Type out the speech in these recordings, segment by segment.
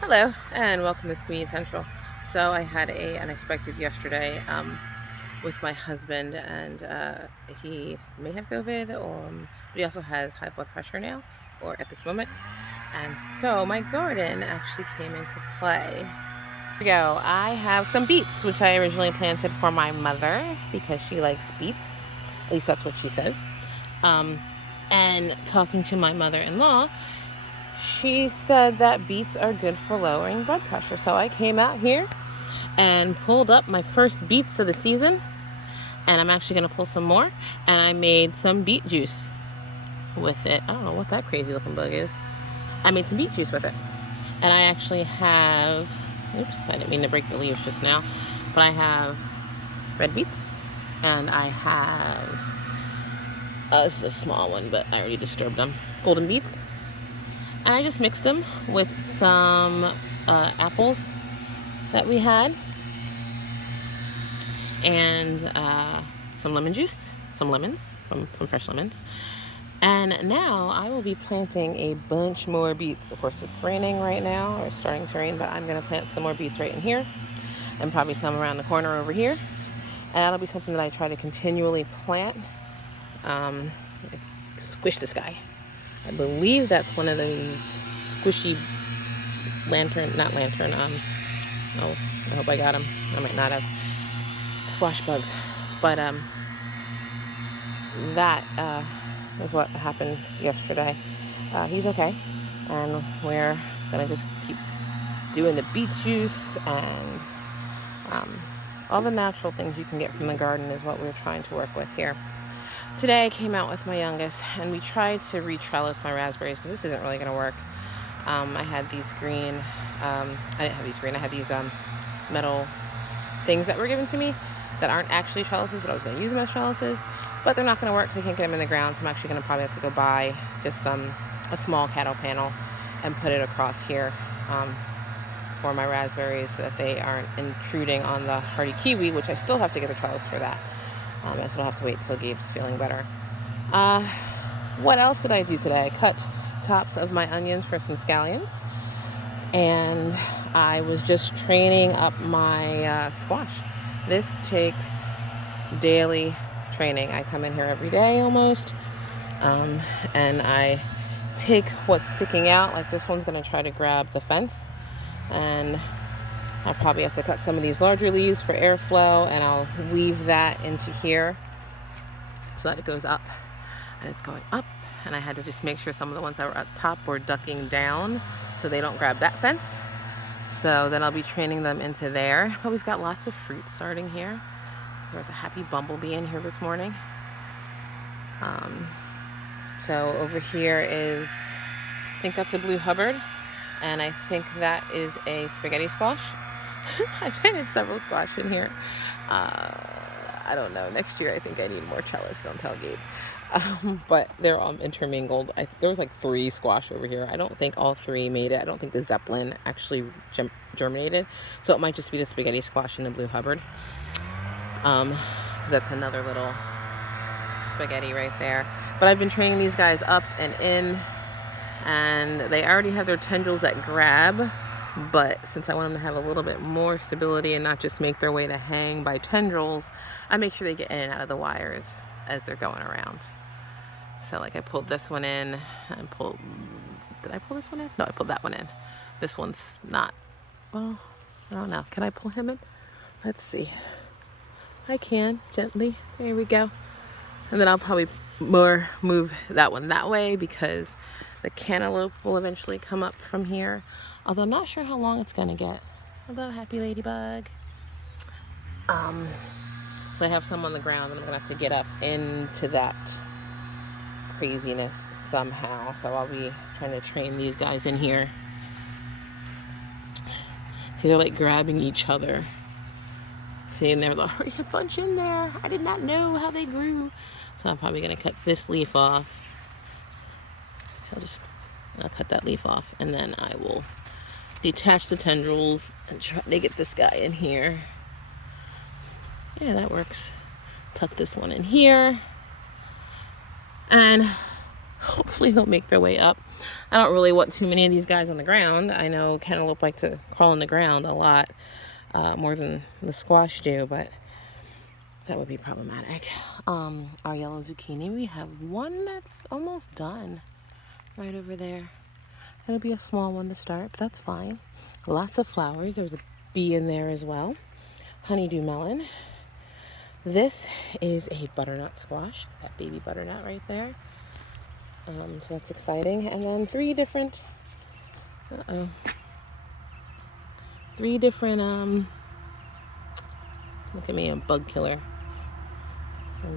Hello and welcome to Squeeze Central. So I had a unexpected yesterday with my husband, and he may have COVID, but he also has high blood pressure now, or at this moment. And so my garden actually came into play. Here we go. I have some beets, which I originally planted for my mother because she likes beets. At least that's what she says. Um, and talking to my mother-in-law, she said that beets are good for lowering blood pressure. So I came out here and pulled up my first beets of the season. And I'm actually going to pull some more. And I made some beet juice with it. I don't know what that crazy looking bug is. I made some beet juice with it. And I actually have, oops, I didn't mean to break the leaves just now. But I have red beets. And I have, this is a small one, but I already disturbed them. Golden beets. And I just mixed them with some apples that we had, and some lemon juice, some lemons from fresh lemons. And now I will be planting a bunch more beets. Of course, it's raining right now, or it's starting to rain, but I'm going to plant some more beets right in here, and probably some around the corner over here. And that'll be something that I try to continually plant. Squish this guy. I believe that's one of those squishy not lantern, oh, I hope I got him. I might not have. Squash bugs. But that is what happened yesterday. He's okay. And we're going to just keep doing the beet juice and all the natural things you can get from the garden is what we're trying to work with here. Today I came out with my youngest and we tried to re-trellis my raspberries because this isn't really going to work. I had these green, I didn't have these green, I had these metal things that were given to me that aren't actually trellises, but I was going to use them as trellises, but they're not going to work, so I can't get them in the ground, so I'm actually going to probably have to go buy just a small cattle panel and put it across here for my raspberries so that they aren't intruding on the hardy kiwi, which I still have to get a trellis for that. So I'll have to wait till Gabe's feeling better. What else did I do today? I cut tops of my onions for some scallions, and I was just training up my squash. This takes daily training. I come in here every day almost, and I take what's sticking out, like this one's going to try to grab the fence, and I'll probably have to cut some of these larger leaves for airflow, and I'll weave that into here so that it goes up, and it's going up. And I had to just make sure some of the ones that were up top were ducking down so they don't grab that fence. So then I'll be training them into there. But we've got lots of fruit starting here. There was a happy bumblebee in here this morning. So over here is, I think that's a blue Hubbard, and I think that is a spaghetti squash. I planted several squash in here. I don't know. Next year I think I need more trellis. Don't tell Gabe. But they're all intermingled. There was like 3 squash over here. I don't think all 3 made it. I don't think the Zeppelin actually germinated. So it might just be the spaghetti squash and the blue Hubbard. Because that's another little spaghetti right there. But I've been training these guys up and in, and they already have their tendrils that grab. But since I want them to have a little bit more stability and not just make their way to hang by tendrils, I make sure they get in and out of the wires as they're going around. So like I pulled this one in and did I pull this one in? No, I pulled that one in. This one's not, well, I don't know. Can I pull him in? Let's see. I can, gently. There we go. And then I'll probably move that one that way because the cantaloupe will eventually come up from here. Although I'm not sure how long it's gonna get. Hello, happy ladybug. So I have some on the ground, and I'm gonna have to get up into that craziness somehow. So I'll be trying to train these guys in here. See, they're like grabbing each other. See, and there's already a bunch in there. I did not know how they grew. So I'm probably gonna cut this leaf off. So I'll cut that leaf off, and then I will detach the tendrils and try to get this guy in here. Yeah, that works. Tuck this one in here. And Hopefully they'll make their way up. I don't really want too many of these guys on the ground. I know cantaloupe like to crawl on the ground a lot, more than the squash do, but that would be problematic. Our yellow zucchini, we have one that's almost done right over there. It'll be a small one to start, but that's fine. Lots of flowers. There's a bee in there as well. Honeydew melon. This is a butternut squash. That baby butternut right there. So that's exciting. And then three different, look at me, a bug killer.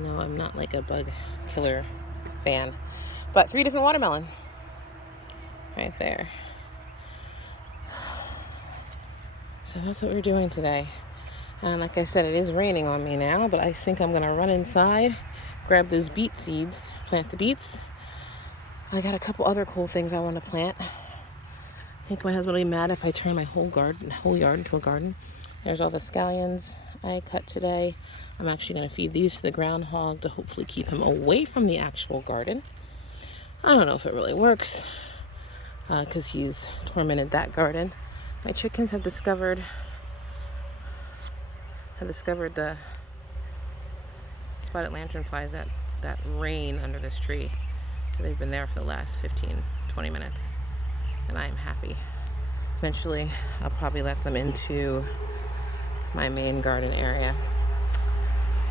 No, I'm not like a bug killer fan. But 3 different watermelon right there. So that's what we're doing today. And like I said, it is raining on me now, but I think I'm going to run inside, grab those beet seeds, plant the beets. I got a couple other cool things I want to plant. I think my husband will be mad if I turn my whole yard into a garden. There's all the scallions I cut today. I'm actually going to feed these to the groundhog to hopefully keep him away from the actual garden. I don't know if it really works, because he's tormented that garden. My chickens have discovered the spotted lanternflies that reign under this tree. So they've been there for the last 15-20 minutes, and I am happy. Eventually I'll probably let them into my main garden area,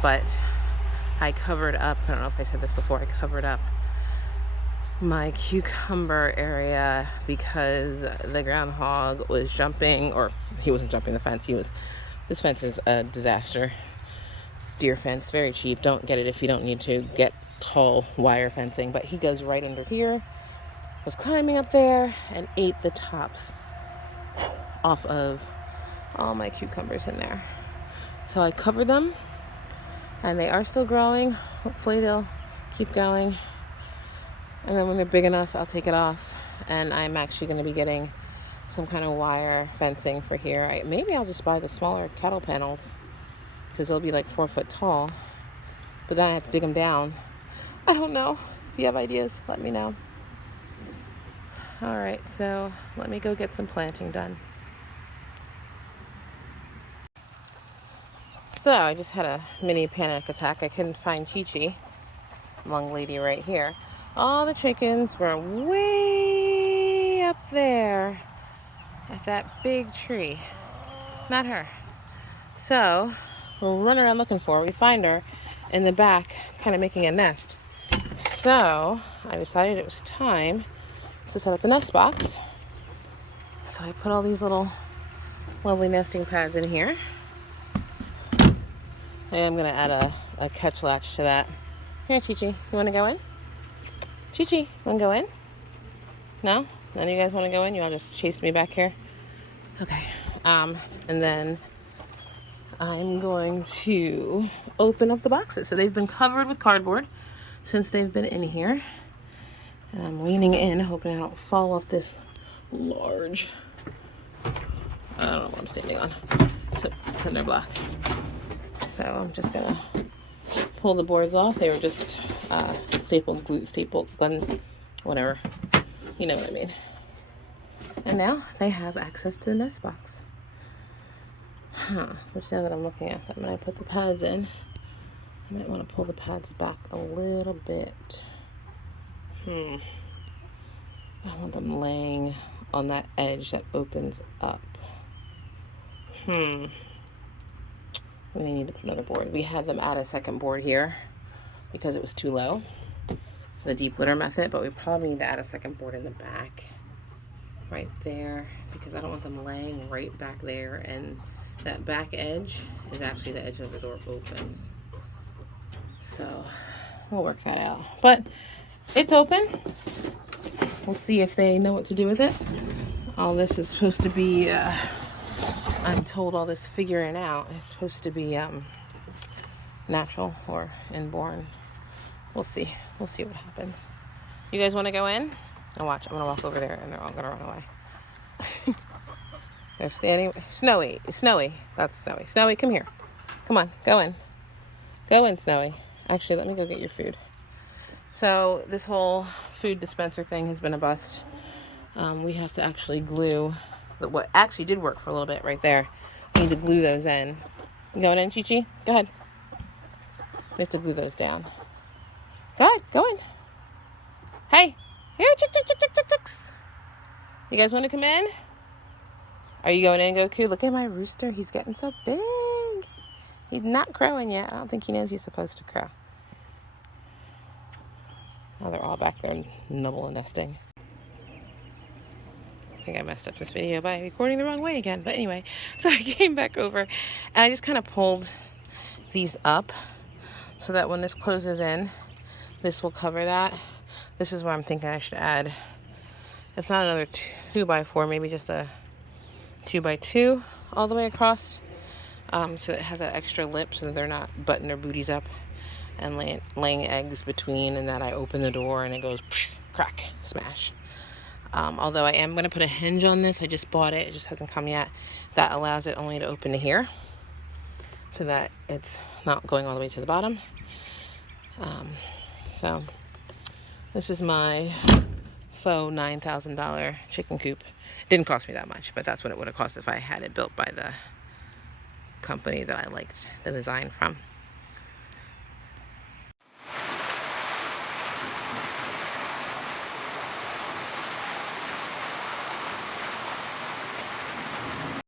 but I covered up, I don't know if I said this before, I covered up my cucumber area because the groundhog was jumping, or he wasn't jumping the fence. This fence is a disaster. Deer fence, very cheap. Don't get it if you don't need to. Get tall wire fencing. But he goes right under here, was climbing up there, and ate the tops off of all my cucumbers in there. So I covered them, and they are still growing. Hopefully they'll keep going. And then when they're big enough, I'll take it off. And I'm actually going to be getting some kind of wire fencing for here. Maybe I'll just buy the smaller cattle panels, because they'll be like 4 foot tall. But then I have to dig them down. I don't know. If you have ideas, let me know. All right, so let me go get some planting done. So I just had a mini panic attack. I couldn't find Chi-Chi, young lady right here. All the chickens were way up there at that big tree. Not her. So we'll run around looking for her. We find her in the back, kind of making a nest. So I decided it was time to set up the nest box. So I put all these little lovely nesting pads in here. I am going to add a catch latch to that. Here, Chi-Chi, you want to go in? Chi-Chi, you want to go in? No? None of you guys want to go in? You all just chased me back here? Okay. And then I'm going to open up the boxes. So they've been covered with cardboard since they've been in here. And I'm leaning in, hoping I don't fall off this large, I don't know what I'm standing on, so cinder block. So I'm just gonna pull the boards off. They were just stapled gun, whatever. You know what I mean. And now they have access to the nest box. Which now that I'm looking at them, when I put the pads in, I might want to pull the pads back a little bit. I want them laying on that edge that opens up. We need to put another board. We had them add a second board here because it was too low, the deep litter method, but we probably need to add a second board in the back right there because I don't want them laying right back there, and that back edge is actually the edge of the door opens. So we'll work that out. But it's open. We'll see if they know what to do with it. All this is supposed to be, I'm told all this figuring out is supposed to be natural or inborn. We'll see. We'll see what happens. You guys want to go in? Now watch. I'm going to walk over there and they're all going to run away. They're standing. Snowy. That's Snowy. Snowy, come here. Come on. Go in. Go in, Snowy. Actually, let me go get your food. So this whole food dispenser thing has been a bust. We have to actually glue what actually did work for a little bit right there. We need to glue those in. You going in, Chi-Chi? Go ahead. We have to glue those down. Go ahead, go in. Hey, here, chicks. You guys want to come in? Are you going in, Goku? Look at my rooster. He's getting so big. He's not crowing yet. I don't think he knows he's supposed to crow. Now they're all back there nibble and nesting. I think I messed up this video by recording the wrong way again. But anyway, so I came back over and I just kind of pulled these up so that when this closes in, this will cover that. This is where I'm thinking I should add, if not another 2x4, maybe just a 2x2 all the way across. So it has that extra lip so that they're not butting their booties up and laying eggs between, and that I open the door and it goes crack, smash. Although I am going to put a hinge on this. I just bought it. It just hasn't come yet. That allows it only to open to here so that it's not going all the way to the bottom. So this is my faux $9,000 chicken coop. Didn't cost me that much, but that's what it would have cost if I had it built by the company that I liked the design from.